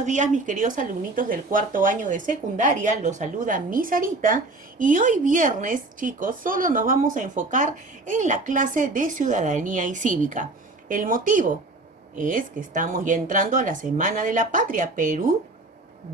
buenos días, mis queridos alumnitos del cuarto año de secundaria. Los saluda mi Sarita. Y hoy viernes, chicos, solo nos vamos a enfocar en la clase de ciudadanía y cívica. El motivo es que estamos ya entrando a la Semana de la Patria. Perú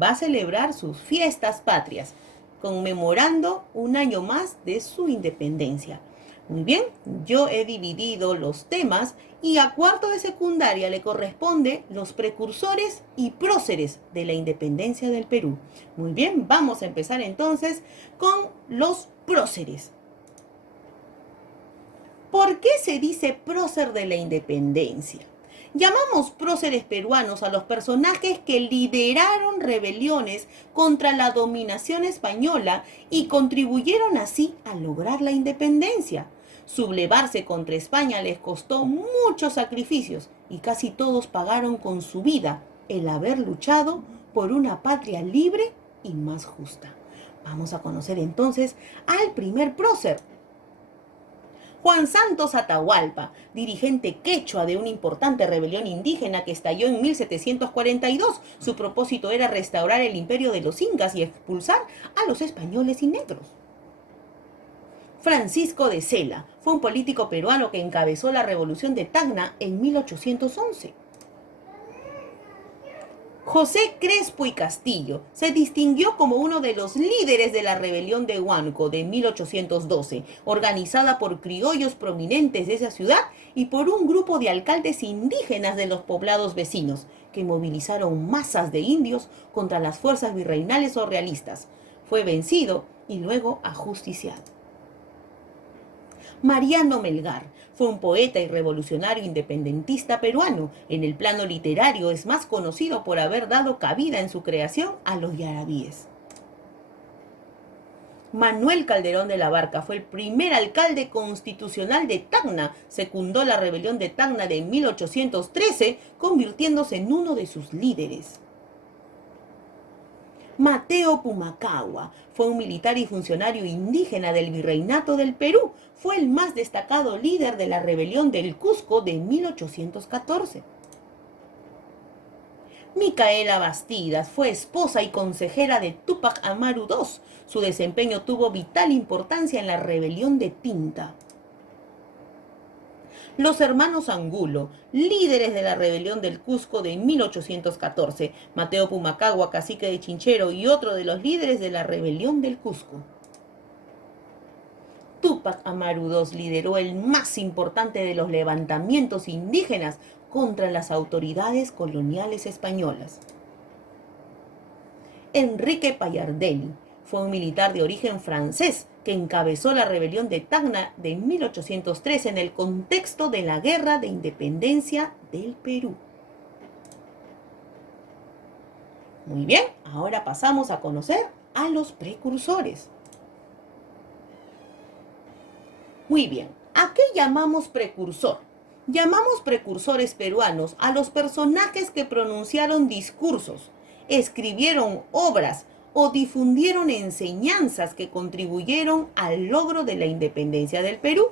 va a celebrar sus fiestas patrias, conmemorando un año más de su independencia. Muy bien, yo he dividido los temas y a cuarto de secundaria le corresponde los precursores y próceres de la independencia del Perú. Muy bien, vamos a empezar entonces con los próceres. ¿Por qué se dice prócer de la independencia? Llamamos próceres peruanos a los personajes que lideraron rebeliones contra la dominación española y contribuyeron así a lograr la independencia. Sublevarse contra España les costó muchos sacrificios y casi todos pagaron con su vida el haber luchado por una patria libre y más justa. Vamos a conocer entonces al primer prócer. Juan Santos Atahualpa, dirigente quechua de una importante rebelión indígena que estalló en 1742. Su propósito era restaurar el imperio de los incas y expulsar a los españoles y negros. Francisco de Sela fue un político peruano que encabezó la revolución de Tacna en 1811. José Crespo y Castillo se distinguió como uno de los líderes de la rebelión de Huánuco de 1812, organizada por criollos prominentes de esa ciudad y por un grupo de alcaldes indígenas de los poblados vecinos, que movilizaron masas de indios contra las fuerzas virreinales o realistas. Fue vencido y luego ajusticiado. Mariano Melgar fue un poeta y revolucionario independentista peruano. En el plano literario es más conocido por haber dado cabida en su creación a los yarabíes. Manuel Calderón de la Barca fue el primer alcalde constitucional de Tacna. Secundó la rebelión de Tacna de 1813, convirtiéndose en uno de sus líderes. Mateo Pumacahua fue un militar y funcionario indígena del Virreinato del Perú. Fue el más destacado líder de la rebelión del Cusco de 1814. Micaela Bastidas fue esposa y consejera de Túpac Amaru II. Su desempeño tuvo vital importancia en la rebelión de Tinta. Los hermanos Angulo, líderes de la rebelión del Cusco de 1814. Mateo Pumacahua, cacique de Chinchero y otro de los líderes de la rebelión del Cusco. Túpac Amaru II lideró el más importante de los levantamientos indígenas contra las autoridades coloniales españolas. Enrique Payardelli fue un militar de origen francés que encabezó la rebelión de Tacna de 1813 en el contexto de la Guerra de Independencia del Perú. Muy bien, ahora pasamos a conocer a los precursores. Muy bien, ¿a qué llamamos precursor? Llamamos precursores peruanos a los personajes que pronunciaron discursos, escribieron obras o difundieron enseñanzas que contribuyeron al logro de la independencia del Perú.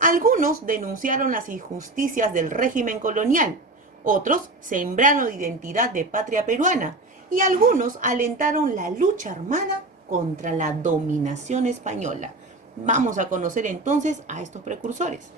Algunos denunciaron las injusticias del régimen colonial, otros sembraron identidad de patria peruana y algunos alentaron la lucha armada contra la dominación española. Vamos a conocer entonces a estos precursores.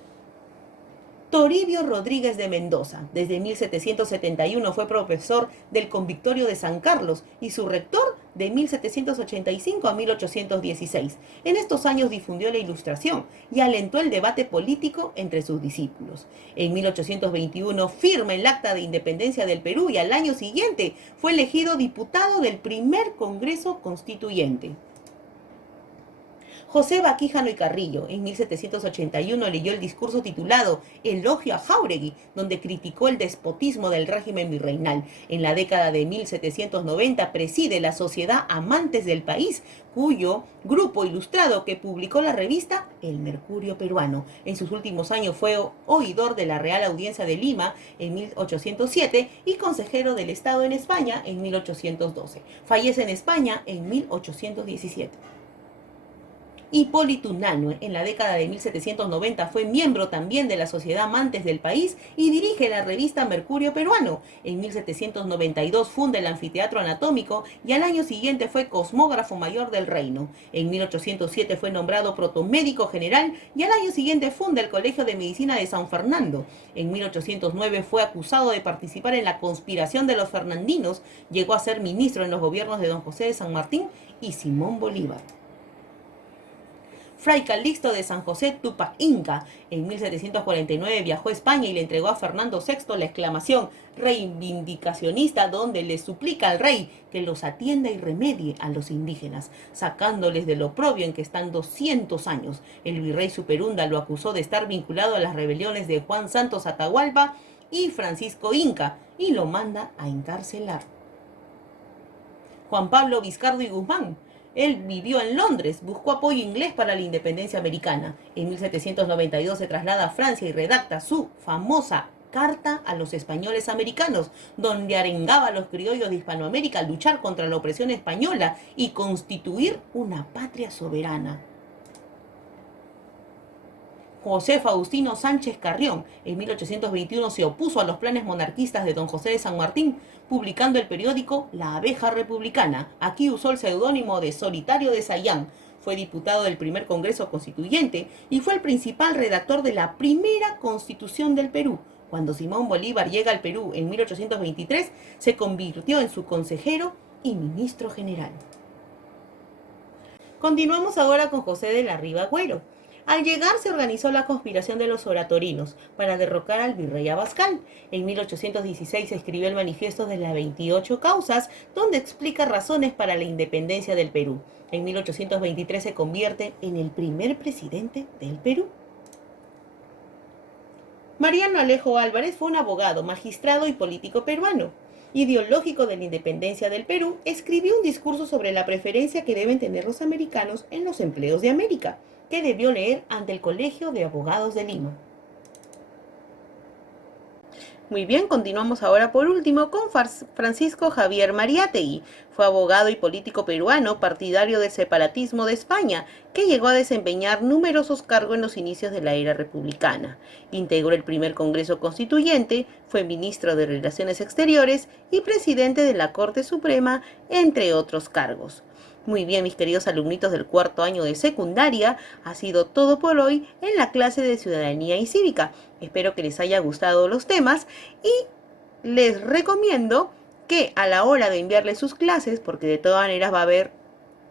Toribio Rodríguez de Mendoza, desde 1771 fue profesor del Convictorio de San Carlos y su rector de 1785 a 1816. En estos años difundió la Ilustración y alentó el debate político entre sus discípulos. En 1821 firma el Acta de Independencia del Perú y al año siguiente fue elegido diputado del primer Congreso Constituyente. José Baquíjano y Carrillo, en 1781, leyó el discurso titulado Elogio a Jáuregui, donde criticó el despotismo del régimen virreinal. En la década de 1790 preside la Sociedad Amantes del País, cuyo grupo ilustrado que publicó la revista El Mercurio Peruano. En sus últimos años fue oidor de la Real Audiencia de Lima en 1807 y consejero del Estado en España en 1812. Fallece en España en 1817. Hipólito Unanue, en la década de 1790, fue miembro también de la Sociedad Amantes del País y dirige la revista Mercurio Peruano. En 1792 funda el Anfiteatro Anatómico y al año siguiente fue cosmógrafo mayor del reino. En 1807 fue nombrado protomédico general y al año siguiente funda el Colegio de Medicina de San Fernando. En 1809 fue acusado de participar en la conspiración de los fernandinos. Llegó a ser ministro en los gobiernos de don José de San Martín y Simón Bolívar. Fray Calixto de San José Tupac Inca. En 1749 viajó a España y le entregó a Fernando VI la exclamación reivindicacionista, donde le suplica al rey que los atienda y remedie a los indígenas, sacándoles del oprobio en que están 200 años. El virrey Superunda lo acusó de estar vinculado a las rebeliones de Juan Santos Atahualpa y Francisco Inca y lo manda a encarcelar. Juan Pablo Vizcardo y Guzmán. Él vivió en Londres, buscó apoyo inglés para la independencia americana. En 1792 se traslada a Francia y redacta su famosa Carta a los Españoles Americanos, donde arengaba a los criollos de Hispanoamérica a luchar contra la opresión española y constituir una patria soberana. José Faustino Sánchez Carrión, en 1821 se opuso a los planes monarquistas de don José de San Martín, publicando el periódico La Abeja Republicana. Aquí usó el seudónimo de Solitario de Sayán. Fue diputado del primer Congreso Constituyente y fue el principal redactor de la primera Constitución del Perú. Cuando Simón Bolívar llega al Perú en 1823, se convirtió en su consejero y ministro general. Continuamos ahora con José de la Riva Agüero. Al llegar se organizó la conspiración de los oratorinos para derrocar al virrey Abascal. En 1816 escribió el manifiesto de las 28 causas, donde explica razones para la independencia del Perú. En 1823 se convierte en el primer presidente del Perú. Mariano Alejo Álvarez fue un abogado, magistrado y político peruano. Ideológico de la independencia del Perú, escribió un discurso sobre la preferencia que deben tener los americanos en los empleos de América, que debió leer ante el Colegio de Abogados de Lima. Muy bien, continuamos ahora por último con Francisco Javier Mariátegui. Fue abogado y político peruano, partidario del separatismo de España, que llegó a desempeñar numerosos cargos en los inicios de la era republicana. Integró el primer Congreso Constituyente, fue ministro de Relaciones Exteriores y presidente de la Corte Suprema, entre otros cargos. Muy bien, mis queridos alumnitos del cuarto año de secundaria, ha sido todo por hoy en la clase de Ciudadanía y Cívica. Espero que les haya gustado los temas y les recomiendo que a la hora de enviarles sus clases, porque de todas maneras va a haber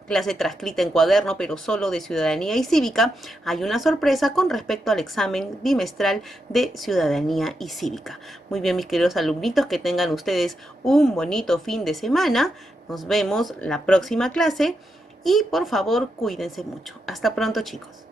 clase transcrita en cuaderno, pero solo de Ciudadanía y Cívica, hay una sorpresa con respecto al examen bimestral de Ciudadanía y Cívica. Muy bien, mis queridos alumnitos, que tengan ustedes un bonito fin de semana. Nos vemos la próxima clase y por favor cuídense mucho. Hasta pronto, chicos.